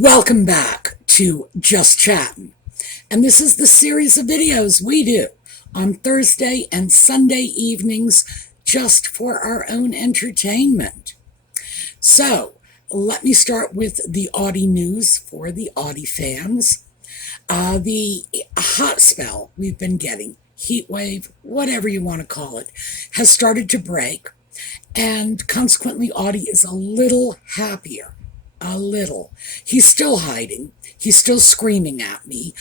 Welcome back to Just Chattin'. And this is the series of videos we do on Thursday and Sunday evenings just for our own entertainment. So, let me start with the Audie news for the Audie fans. The hot spell we've been getting, heat wave, whatever you want to call it, has started to break. And consequently, Audie is a little happier. A little. He's still hiding. He's still screaming at me.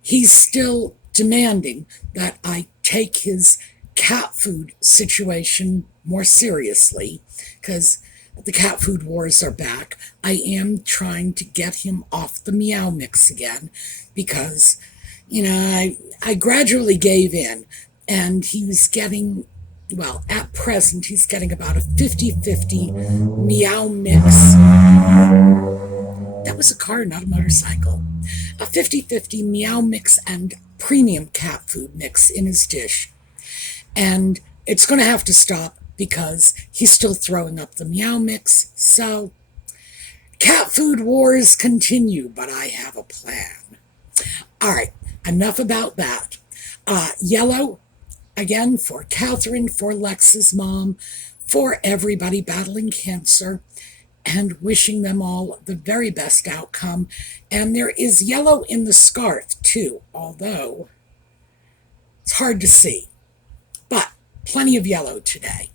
He's still demanding that I take his cat food situation more seriously because the cat food wars are back. I am trying to get him off the meow mix again because, I gradually gave in and he was getting, well, at present, he's getting about a 50-50 meow mix. That was a car, not a motorcycle. A 50-50 meow mix and premium cat food mix in his dish. And it's going to have to stop because he's still throwing up the meow mix. So, cat food wars continue, but I have a plan. All right, enough about that. Yellow, again, for Catherine, for Lex's mom, for everybody battling cancer, and wishing them all the very best outcome. And there is yellow in the scarf, too, although it's hard to see. But plenty of yellow today.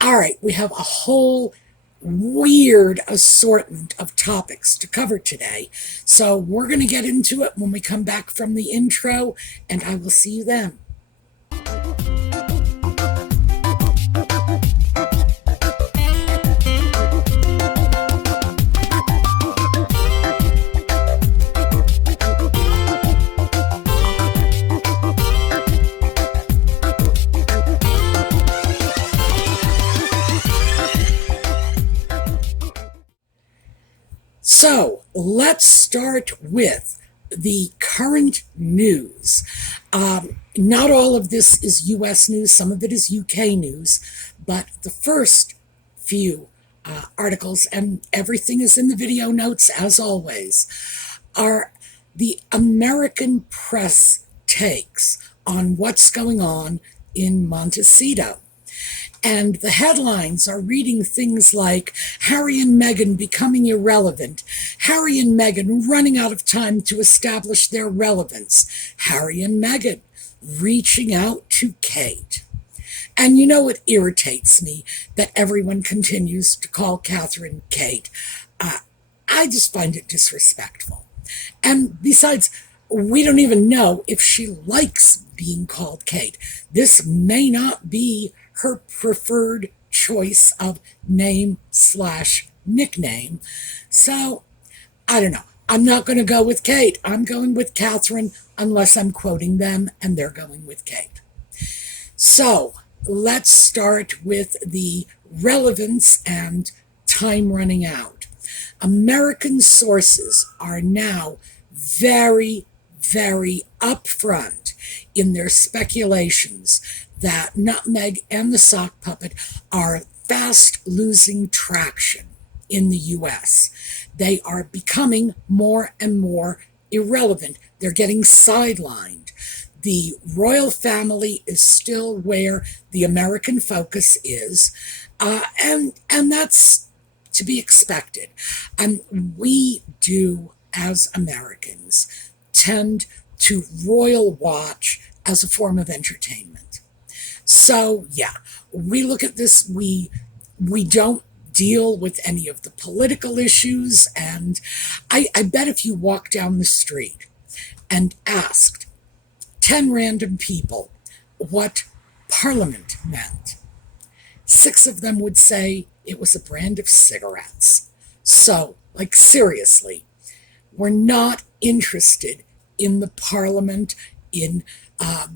All right, we have a whole weird assortment of topics to cover today. So we're going to get into it when we come back from the intro, and I will see you then. So let's start with the current news. Not all of this is US news, some of it is UK news, but the first few articles, and everything is in the video notes as always, are the American press takes on what's going on in Montecito. And the headlines are reading things like Harry and Meghan becoming irrelevant, Harry and Meghan running out of time to establish their relevance, Harry and Meghan reaching out to Kate. And it irritates me that everyone continues to call Catherine Kate. I just find it disrespectful. And besides, we don't even know if she likes being called Kate. This may not be her preferred choice of name/nickname. So, I don't know. I'm not going to go with Kate. I'm going with Catherine unless I'm quoting them and they're going with Kate. So, let's start with the relevance and time running out. American sources are now very, very upfront in their speculations that Nutmeg and the Sock Puppet are fast losing traction in the US. They are becoming more and more irrelevant. They're getting sidelined. The royal family is still where the American focus is, and that's to be expected. And we do, as Americans, tend to royal watch as a form of entertainment. So, yeah, we look at this, we don't deal with any of the political issues, and I bet if you walk down the street and asked 10 random people what Parliament meant, 6 of them would say it was a brand of cigarettes. So, seriously, we're not interested in the Parliament, in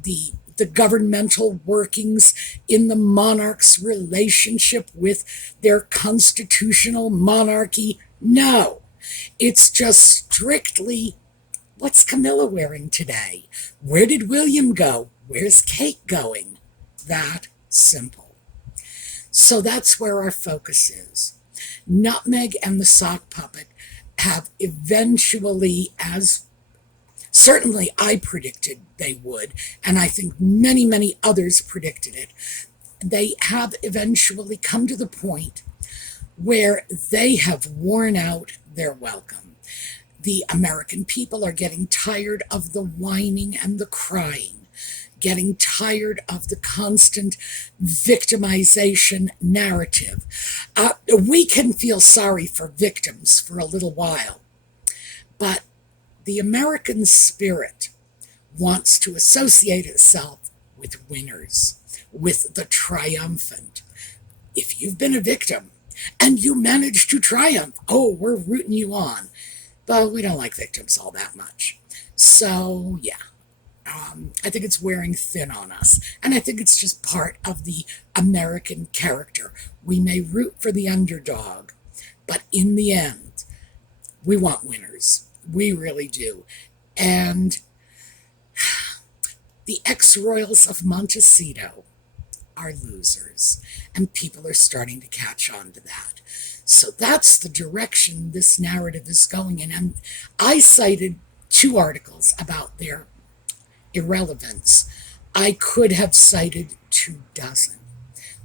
the governmental workings, in the monarch's relationship with their constitutional monarchy. No, it's just strictly, what's Camilla wearing today? Where did William go? Where's Kate going? That simple. So that's where our focus is. Nutmeg and the Sock Puppet have eventually, as certainly I predicted they would, and I think many, many others predicted it, they have eventually come to the point where they have worn out their welcome. The American people are getting tired of the whining and the crying, getting tired of the constant victimization narrative. We can feel sorry for victims for a little while, but the American spirit wants to associate itself with winners, with the triumphant. If you've been a victim and you manage to triumph, oh, we're rooting you on. But we don't like victims all that much. So, yeah, I think it's wearing thin on us. And I think it's just part of the American character. We may root for the underdog, but in the end, we want winners. We really do. And the ex-royals of Montecito are losers, and people are starting to catch on to that. So that's the direction this narrative is going in. And I cited 2 articles about their irrelevance. I could have cited 24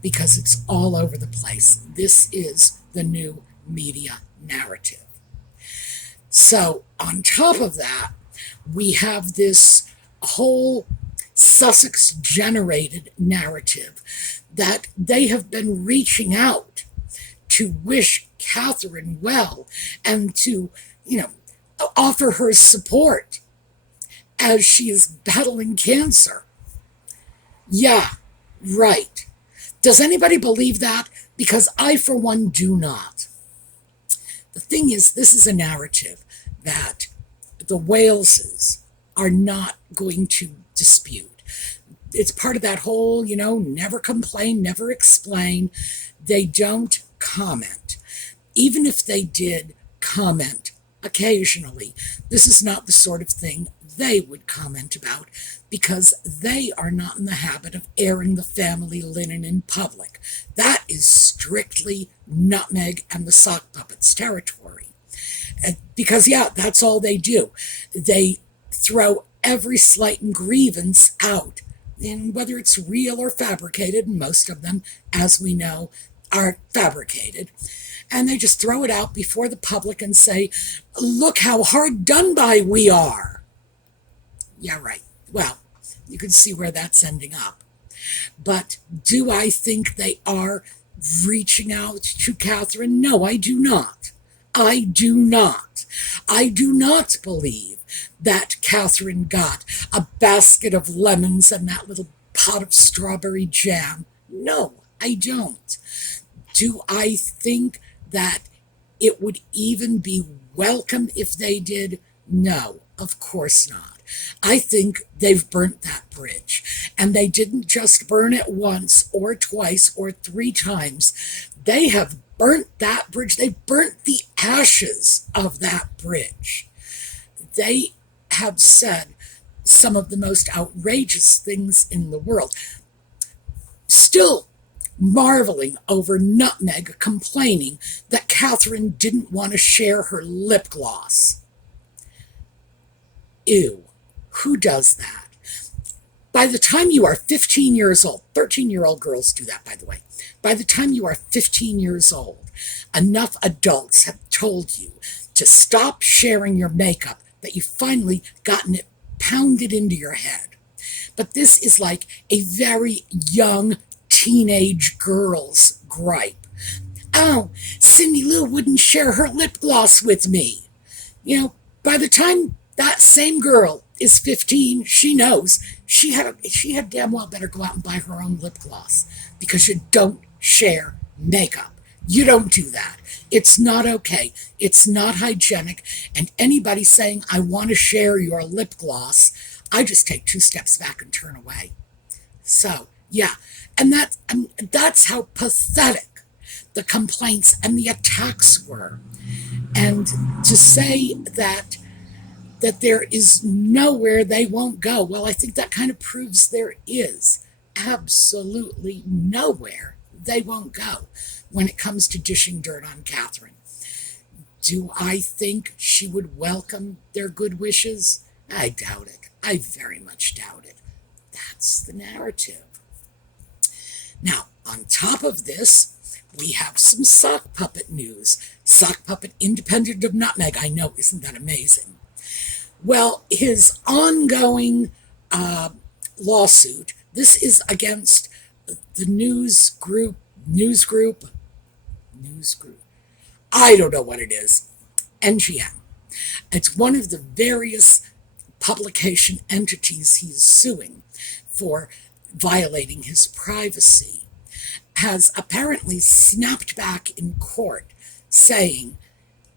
because it's all over the place. This is the new media narrative. So on top of that, we have this whole Sussex-generated narrative that they have been reaching out to wish Catherine well and to, offer her support as she is battling cancer. Yeah, right. Does anybody believe that? Because I, for one, do not. The thing is, this is a narrative that the Waleses are not going to dispute. It's part of that whole, never complain, never explain. They don't comment. Even if they did comment occasionally, this is not the sort of thing they would comment about because they are not in the habit of airing the family linen in public. That is strictly Nutmeg and the Sock Puppets territory. Because, yeah, that's all they do. They throw every slight and grievance out, and whether it's real or fabricated, and most of them, as we know, are fabricated. And they just throw it out before the public and say, look how hard done by we are. Yeah, right. Well, you can see where that's ending up. But do I think they are reaching out to Catherine? No, I do not. I do not. I do not believe that Catherine got a basket of lemons and that little pot of strawberry jam. No, I don't. Do I think that it would even be welcome if they did? No, of course not. I think they've burnt that bridge. And they didn't just burn it once or twice or 3 times. They have burnt that bridge. They burnt the ashes of that bridge. They have said some of the most outrageous things in the world. Still marveling over Nutmeg complaining that Catherine didn't want to share her lip gloss. Ew, who does that? By the time you are 15 years old, 13-year-old girls do that, by the way. By the time you are 15 years old, enough adults have told you to stop sharing your makeup that you've finally gotten it pounded into your head. But this is like a very young teenage girl's gripe. Oh, Cindy Lou wouldn't share her lip gloss with me. By the time that same girl is 15, she knows she had damn well better go out and buy her own lip gloss because you don't share makeup. You don't do that. It's not okay. It's not hygienic. And anybody saying, I want to share your lip gloss, I just take 2 steps back and turn away. So, yeah. And that's how pathetic the complaints and the attacks were. And to say that there is nowhere they won't go, well, I think that kind of proves there is absolutely nowhere they won't go when it comes to dishing dirt on Catherine. Do I think she would welcome their good wishes? I doubt it. I very much doubt it. That's the narrative. Now, on top of this, we have some sock puppet news. Sock puppet independent of Nutmeg. I know, isn't that amazing? Well, his ongoing lawsuit, this is against the news group, I don't know what it is, NGM. It's one of the various publication entities he's suing for violating his privacy, has apparently snapped back in court saying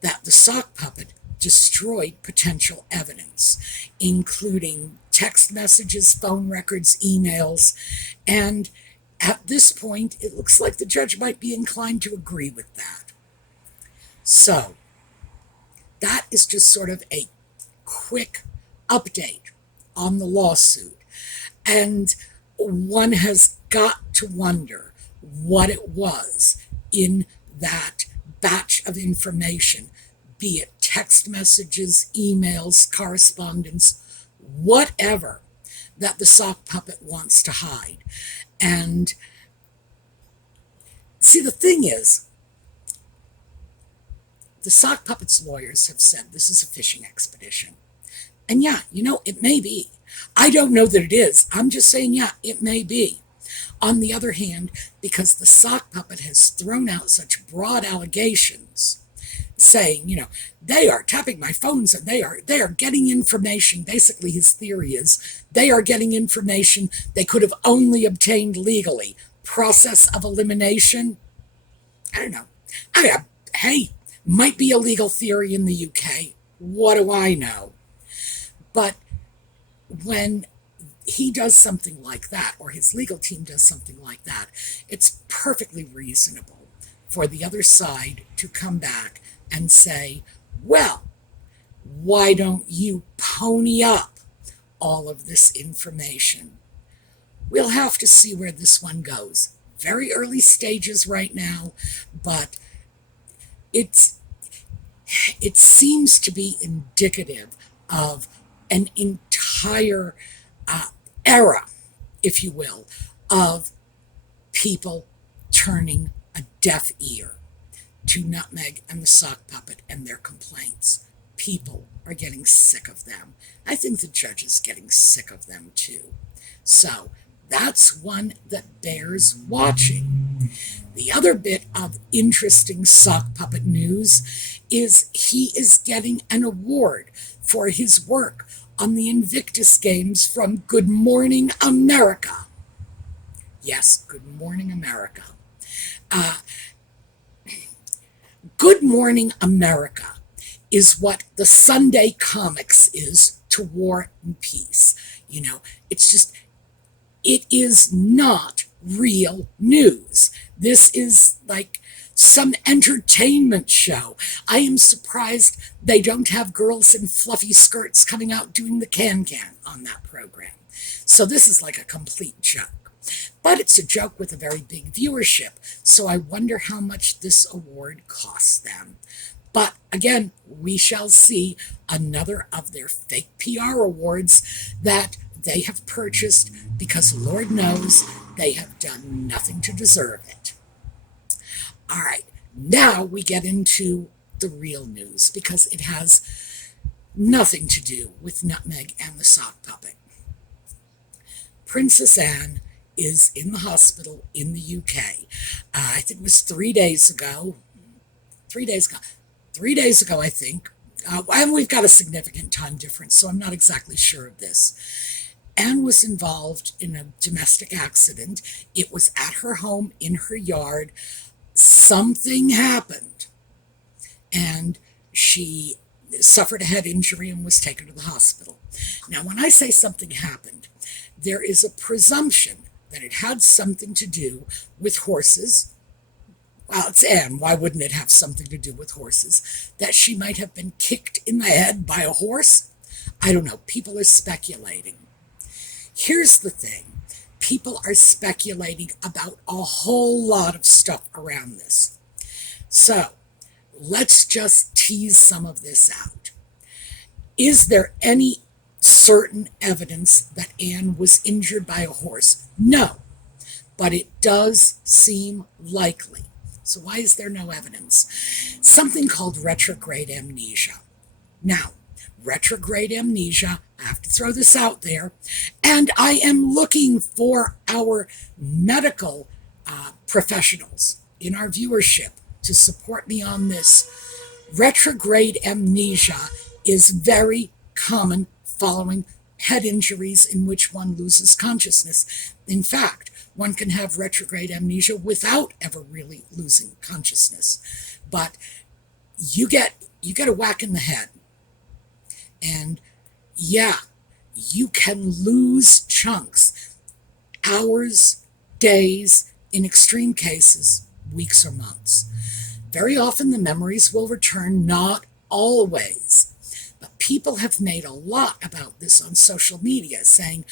that the sock puppet destroyed potential evidence, including text messages, phone records, emails, and at this point, it looks like the judge might be inclined to agree with that. So, that is just sort of a quick update on the lawsuit. And one has got to wonder what it was in that batch of information, be it text messages, emails, correspondence, whatever, that the sock puppet wants to hide. And see, the thing is, the sock puppet's lawyers have said this is a fishing expedition. And yeah, it may be. I don't know that it is. I'm just saying, yeah, it may be. On the other hand, because the sock puppet has thrown out such broad allegations, saying, they are tapping my phones and they are getting information. Basically, his theory is they are getting information they could have only obtained legally. Process of elimination? I don't know. Hey, might be a legal theory in the UK. What do I know? But when he does something like that, or his legal team does something like that, it's perfectly reasonable for the other side to come back and say, well, why don't you pony up all of this information? We'll have to see where this one goes. Very early stages right now, but it seems to be indicative of an entire era, if you will, of people turning a deaf ear to Nutmeg and the sock puppet and their complaints. People are getting sick of them. I think the judge is getting sick of them too. So that's one that bears watching. The other bit of interesting sock puppet news is he is getting an award for his work on the Invictus Games from Good Morning America. Yes, Good Morning America. Good Morning America is what the Sunday Comics is to War and Peace. It is not real news. This is like some entertainment show. I am surprised they don't have girls in fluffy skirts coming out doing the can-can on that program. So this is like a complete joke. But it's a joke with a very big viewership, so I wonder how much this award costs them. But again, we shall see another of their fake PR awards that they have purchased because Lord knows they have done nothing to deserve it. All right, now we get into the real news because it has nothing to do with Nutmeg and the sock puppet. Princess Anne is in the hospital in the UK. I think it was 3 days ago. 3 days ago. 3 days ago, I think. And we've got a significant time difference, so I'm not exactly sure of this. Anne was involved in a domestic accident. It was at her home, in her yard. Something happened, and she suffered a head injury and was taken to the hospital. Now, when I say something happened, there is a presumption that it had something to do with horses. Well, it's Anne. Why wouldn't it have something to do with horses? That she might have been kicked in the head by a horse? I don't know. People are speculating. Here's the thing. People are speculating about a whole lot of stuff around this. So, let's just tease some of this out. Is there any certain evidence that Anne was injured by a horse? No, but it does seem likely. So why is there no evidence? Something called retrograde amnesia. Now, retrograde amnesia, I have to throw this out there, and I am looking for our medical professionals in our viewership to support me on this. Retrograde amnesia is very common following head injuries in which one loses consciousness. In fact, one can have retrograde amnesia without ever really losing consciousness. But you get a whack in the head. And yeah, you can lose chunks, hours, days, in extreme cases, weeks or months. Very often the memories will return, not always. But people have made a lot about this on social media, saying,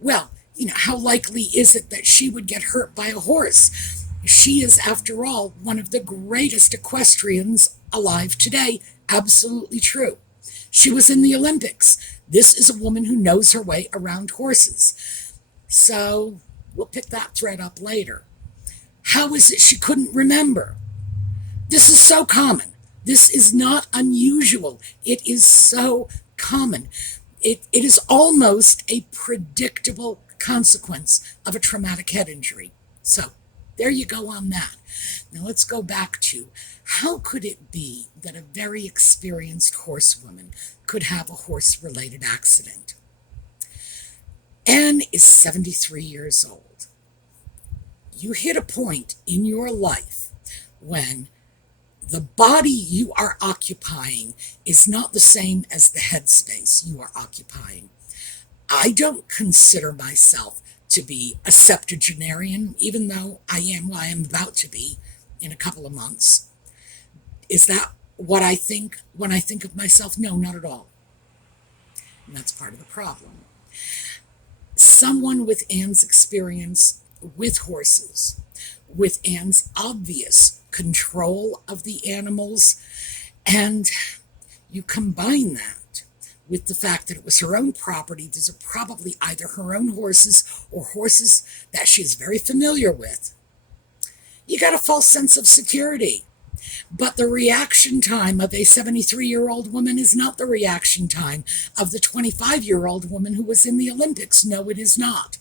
well, how likely is it that she would get hurt by a horse? She is, after all, one of the greatest equestrians alive today. Absolutely true. She was in the Olympics. This is a woman who knows her way around horses. So we'll pick that thread up later. How is it she couldn't remember? This is so common. This is not unusual. It is so common. It is almost a predictable consequence of a traumatic head injury. So there you go on that. Now let's go back to, how could it be that a very experienced horsewoman could have a horse-related accident? Anne is 73 years old. You hit a point in your life when the body you are occupying is not the same as the headspace you are occupying. I don't consider myself to be a septuagenarian, even though I am who I am about to be in a couple of months. Is that what I think when I think of myself? No, not at all. And that's part of the problem. Someone with Anne's experience with horses, with Anne's obvious control of the animals, and you combine that with the fact that it was her own property. These are probably either her own horses or horses that she is very familiar with. You got a false sense of security. But the reaction time of a 73-year-old woman is not the reaction time of the 25-year-old woman who was in the Olympics. No, it is not.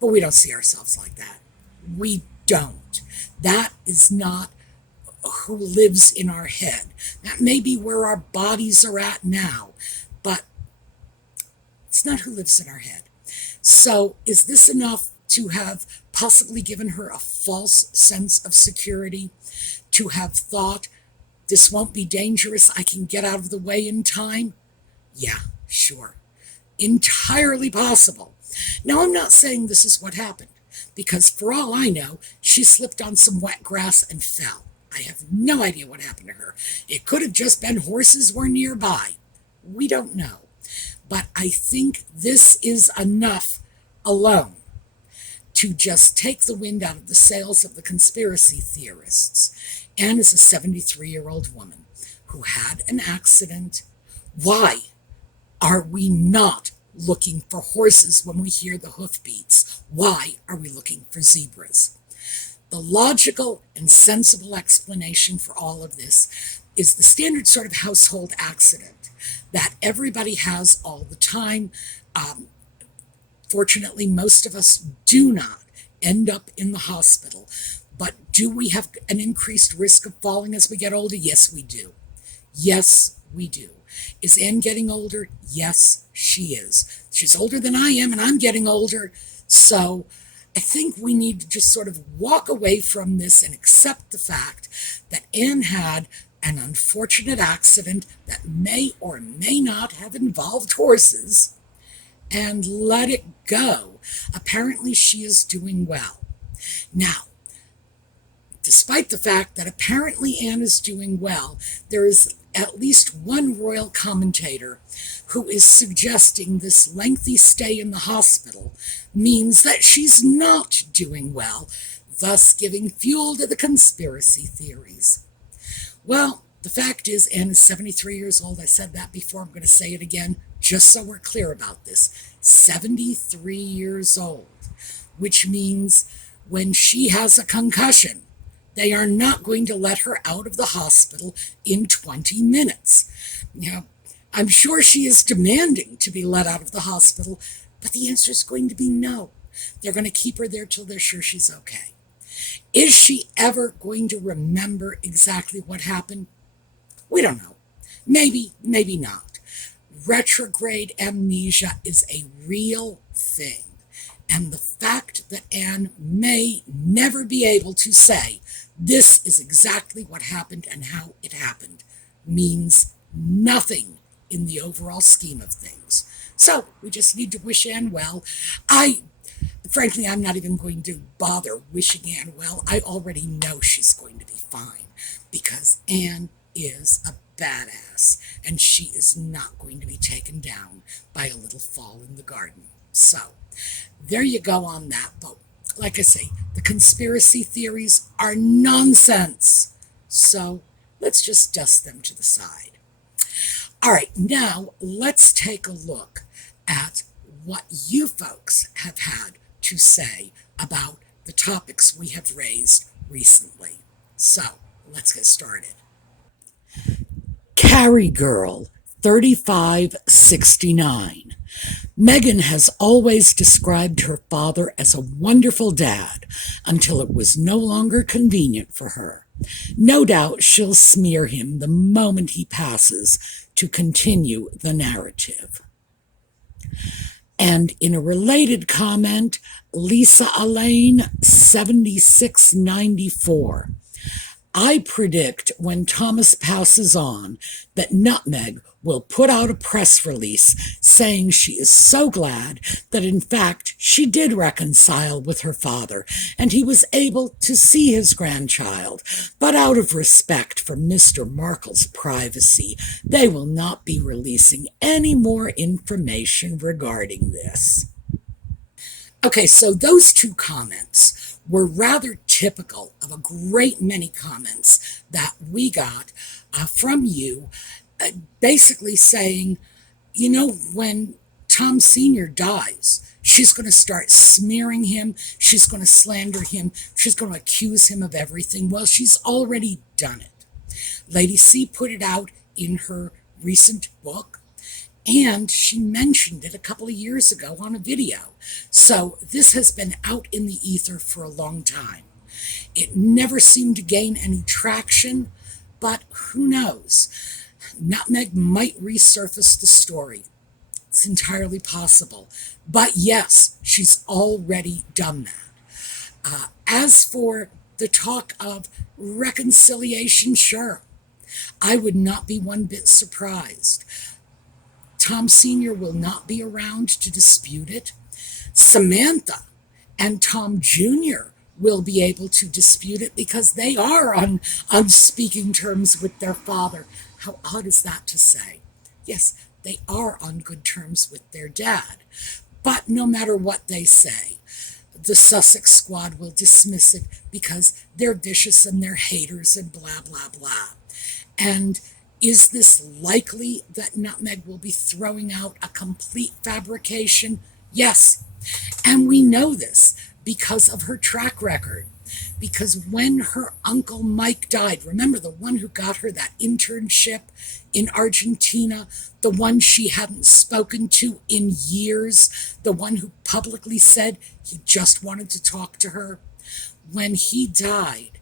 But we don't see ourselves like that. We don't. That is not who lives in our head. That may be where our bodies are at now, but it's not who lives in our head. So is this enough to have possibly given her a false sense of security? To have thought, this won't be dangerous, I can get out of the way in time? Yeah, sure. Entirely possible. Now, I'm not saying this is what happened, because for all I know, she slipped on some wet grass and fell. I have no idea what happened to her. It could have just been horses were nearby. We don't know. But I think this is enough alone to just take the wind out of the sails of the conspiracy theorists. Anne is a 73-year-old woman who had an accident. Why are we not looking for horses when we hear the hoofbeats? Why are we looking for zebras? The logical and sensible explanation for all of this is the standard sort of household accident that everybody has all the time. Fortunately, most of us do not end up in the hospital. But do we have an increased risk of falling as we get older? Yes, we do. Yes, we do. Is Anne getting older? Yes, she is. She's older than I am, and I'm getting older. So I think we need to just sort of walk away from this and accept the fact that Anne had an unfortunate accident that may or may not have involved horses, and let it go. Apparently, she is doing well. Now, despite the fact that apparently Anne is doing well, there is at least one royal commentator who is suggesting this lengthy stay in the hospital means that she's not doing well, thus giving fuel to the conspiracy theories. Well, the The fact is, Anne is 73 years old. I said that before. I'm going to say it again, just so we're clear about this. 73 years old, which means when she has a concussion, they are not going to let her out of the hospital in 20 minutes. Now, I'm sure she is demanding to be let out of the hospital, but the answer is going to be no. They're going to keep her there till they're sure she's okay. Is she ever going to remember exactly what happened? We don't know. Maybe, maybe not. Retrograde amnesia is a real thing. And the fact that Anne may never be able to say, this is exactly what happened and how it happened, means nothing in the overall scheme of things. So we just need to wish Anne well. Frankly, I'm not even going to bother wishing Anne well. I already know she's going to be fine because Anne is a badass and she is not going to be taken down by a little fall in the garden. So there you go on that. But like I say, the conspiracy theories are nonsense. So let's just dust them to the side. All right, now let's take a look at what you folks have had to say about the topics we have raised recently. So let's get started. Carrie Girl 3569. Meghan has always described her father as a wonderful dad until it was no longer convenient for her. No doubt she'll smear him the moment he passes to continue the narrative. And in a related comment, Lisa Elaine 7694. I predict when Thomas passes on that Nutmeg will put out a press release saying she is so glad that in fact she did reconcile with her father and he was able to see his grandchild, but out of respect for Mr. Markle's privacy, they will not be releasing any more information regarding this. Okay, so those two comments were rather typical of a great many comments that we got from you, basically saying, you know, when Tom Sr. dies, she's going to start smearing him, she's going to slander him, she's going to accuse him of everything. Well, she's already done it. Lady C put it out in her recent book, and she mentioned it a couple of years ago on a video. So this has been out in the ether for a long time. It never seemed to gain any traction, but who knows? Nutmeg might resurface the story. It's entirely possible. But yes, she's already done that. As for the talk of reconciliation, sure. I would not be one bit surprised. Tom Sr. will not be around to dispute it. Samantha and Tom Jr. will be able to dispute it because they are on speaking terms with their father. How odd is that to say? Yes, they are on good terms with their dad. But no matter what they say, the Sussex squad will dismiss it because they're vicious and they're haters and blah, blah, blah. And is this likely that Nutmeg will be throwing out a complete fabrication? Yes. And we know this because of her track record. Because when her uncle Mike died, remember the one who got her that internship in Argentina, the one she hadn't spoken to in years, the one who publicly said he just wanted to talk to her? When he died,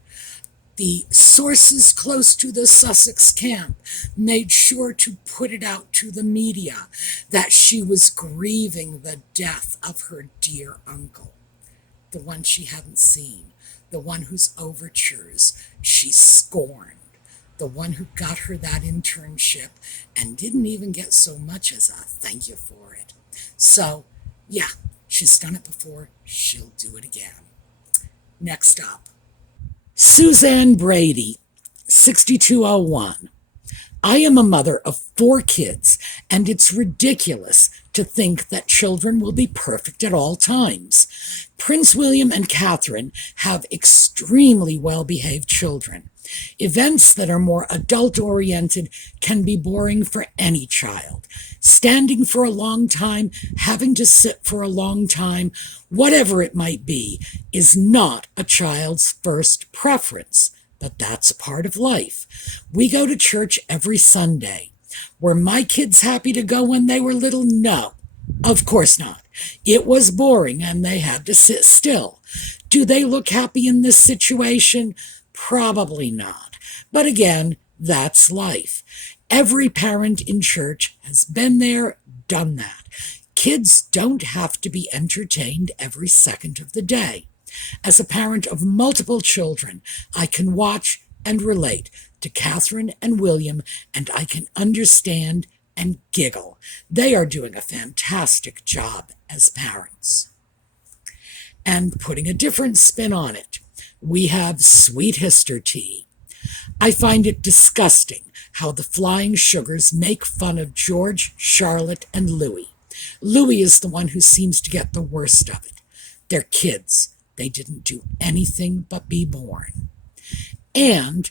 the sources close to the Sussex camp made sure to put it out to the media that she was grieving the death of her dear uncle, the one she hadn't seen, the one whose overtures she scorned, the one who got her that internship and didn't even get so much as a thank you for it. So, yeah, she's done it before. She'll do it again. Next up. Suzanne Brady, 6201. I am a mother of 4 kids, and it's ridiculous to think that children will be perfect at all times. Prince William and Catherine have extremely well-behaved children. Events that are more adult-oriented can be boring for any child. Standing for a long time, having to sit for a long time, whatever it might be, is not a child's first preference, but that's part of life. We go to church every Sunday. Were my kids happy to go when they were little? No, of course not. It was boring and they had to sit still. Do they look happy in this situation? Probably not. But again, that's life. Every parent in church has been there, done that. Kids don't have to be entertained every second of the day. As a parent of multiple children, I can watch and relate to Catherine and William, and I can understand and giggle. They are doing a fantastic job as parents. And putting a different spin on it, we have Sweet Hister Tea. I find it disgusting how the Flying Sugars make fun of George, Charlotte, and Louis. Louis is the one who seems to get the worst of it. They're kids. They didn't do anything but be born. And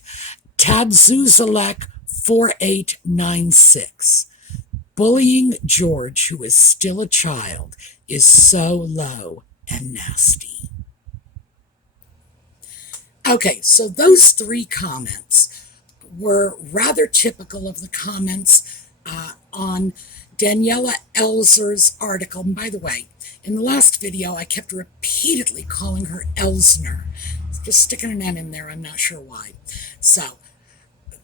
Tadzuzalek 4896. Bullying George, who is still a child, is so low and nasty. Okay, so those three comments were rather typical of the comments on Daniela Elzer's article. And by the way, in the last video, I kept repeatedly calling her Elsner. Just sticking an N in there, I'm not sure why. So,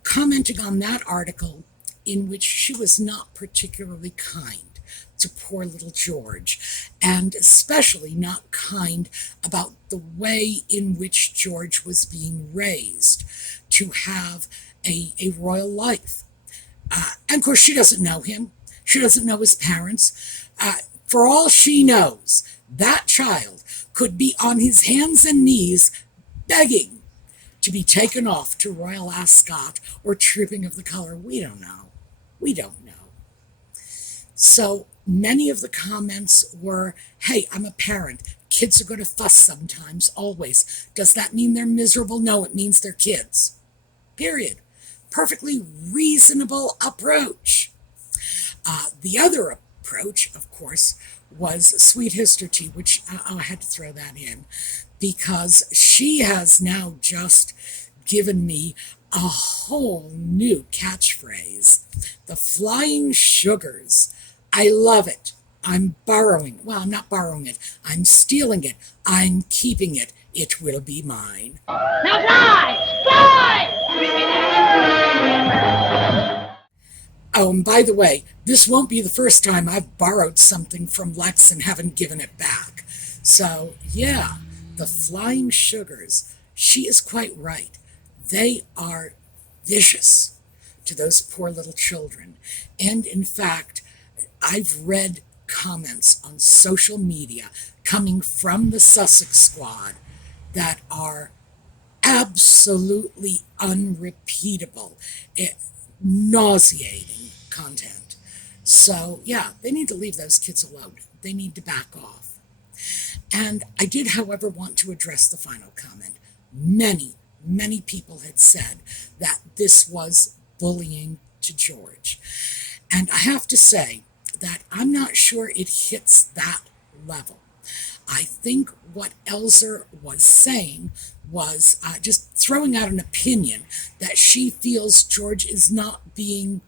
commenting on that article in which she was not particularly kind to poor little George, and especially not kind about the way in which George was being raised to have a royal life. And of course, she doesn't know him. She doesn't know his parents. For all she knows, that child could be on his hands and knees begging to be taken off to Royal Ascot or Trooping of the Colour. We don't know. We don't know. So many of the comments were, hey, I'm a parent. Kids are going to fuss sometimes, always. Does that mean they're miserable? No, it means they're kids. Period. Perfectly reasonable approach. The other approach, of course, was Sweet Hister Tea, which I had to throw that in because she has now just given me a whole new catchphrase. The Flying Sugars. I love it. I'm borrowing. Well, I'm not borrowing it. I'm stealing it. I'm keeping it. It will be mine. Now fly! Fly! Oh, and by the way, this won't be the first time I've borrowed something from Lex and haven't given it back. So, yeah, the Flying Sugars. She is quite right. They are vicious to those poor little children. And in fact, I've read comments on social media coming from the Sussex Squad that are absolutely unrepeatable, nauseating content. So, yeah, they need to leave those kids alone. They need to back off. And I did, however, want to address the final comment. Many people had said that this was bullying to George. And I have to say that I'm not sure it hits that level. I think what Elzer was saying was just throwing out an opinion that she feels George is not being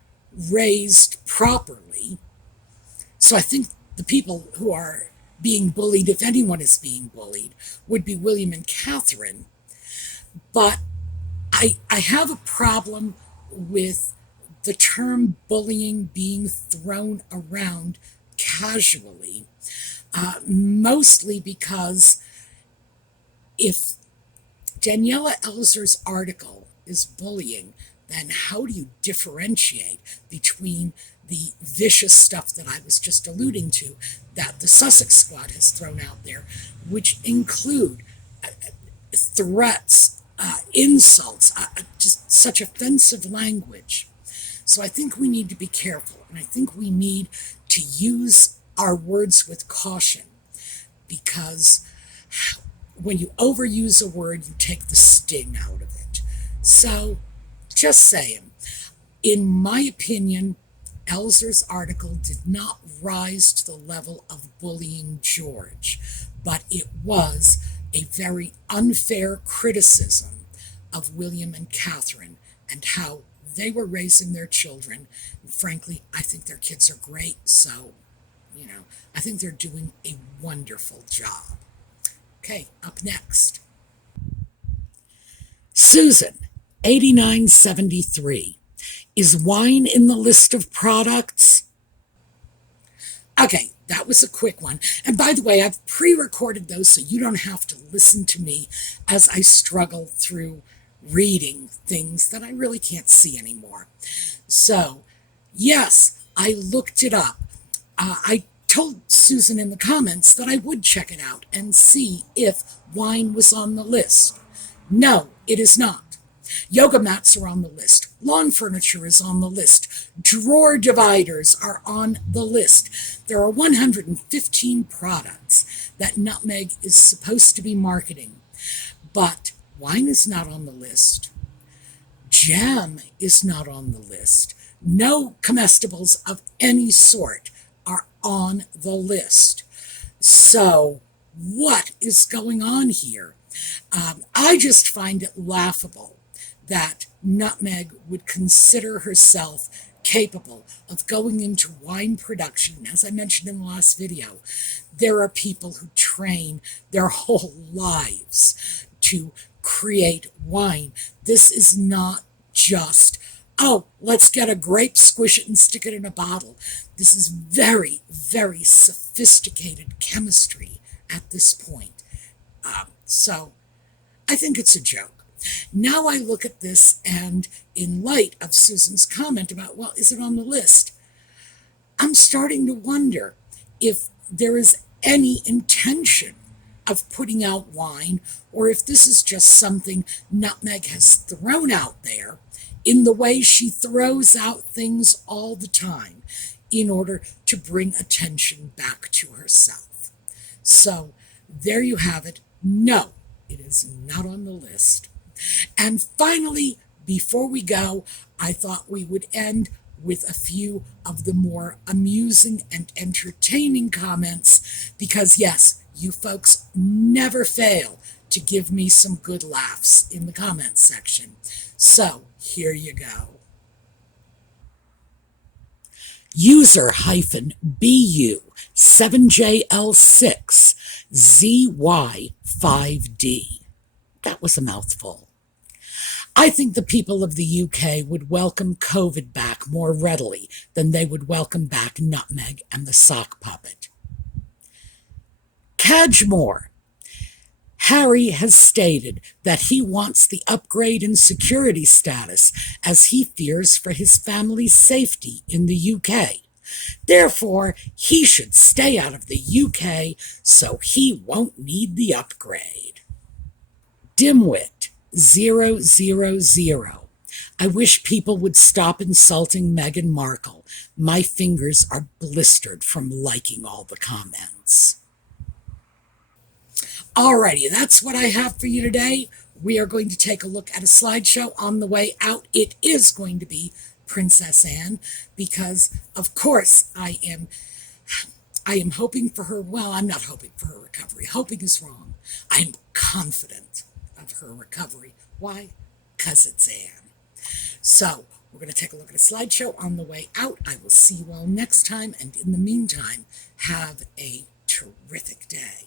raised properly. So I think the people who are being bullied, if anyone is being bullied, would be William and Catherine. But I have a problem with the term bullying being thrown around casually, mostly because if Daniela Elzer's article is bullying, then how do you differentiate between the vicious stuff that I was just alluding to that the Sussex Squad has thrown out there, which include threats, insults, just such offensive language. So I think we need to be careful, and I think we need to use our words with caution, because when you overuse a word, you take the sting out of it. So, just saying, in my opinion, Elzer's article did not rise to the level of bullying George, but it was a very unfair criticism of William and Catherine and how they were raising their children. And frankly, I think their kids are great, so, I think they're doing a wonderful job. Okay, up next. Susan, 8973. Is wine in the list of products? Okay, that was a quick one. And by the way, I've pre-recorded those so you don't have to listen to me as I struggle through reading things that I really can't see anymore. So, yes, I looked it up. I told Susan in the comments that I would check it out and see if wine was on the list. No, it is not. Yoga mats are on the list. Lawn furniture is on the list. Drawer dividers are on the list. There are 115 products that Nutmeg is supposed to be marketing. But wine is not on the list. Jam is not on the list. No comestibles of any sort are on the list. So, what is going on here? I just find it laughable that Nutmeg would consider herself capable of going into wine production. As I mentioned in the last video, there are people who train their whole lives to create wine. This is not just, oh, let's get a grape, squish it, and stick it in a bottle. This is very, very sophisticated chemistry at this point. So I think it's a joke. Now I look at this, and in light of Susan's comment about, well, is it on the list? I'm starting to wonder if there is any intention of putting out wine, or if this is just something Nutmeg has thrown out there in the way she throws out things all the time in order to bring attention back to herself. So there you have it. No, it is not on the list. And finally, before we go, I thought we would end with a few of the more amusing and entertaining comments because, yes, you folks never fail to give me some good laughs in the comments section. So, here you go. User-BU7JL6ZY5D. That was a mouthful. I think the people of the UK would welcome COVID back more readily than they would welcome back Nutmeg and the sock puppet. Cadgemore. Harry has stated that he wants the upgrade in security status as he fears for his family's safety in the UK. Therefore, he should stay out of the UK so he won't need the upgrade. Dimwit 000. I wish people would stop insulting Meghan Markle. My fingers are blistered from liking all the comments. Alrighty, that's what I have for you today. We are going to take a look at a slideshow on the way out. It is going to be Princess Anne because, of course, I am hoping for her, well, I'm not hoping for her recovery. Hoping is wrong. I'm confident of her recovery. Why? Because it's Anne. So, we're going to take a look at a slideshow on the way out. I will see you all next time, and in the meantime, have a terrific day.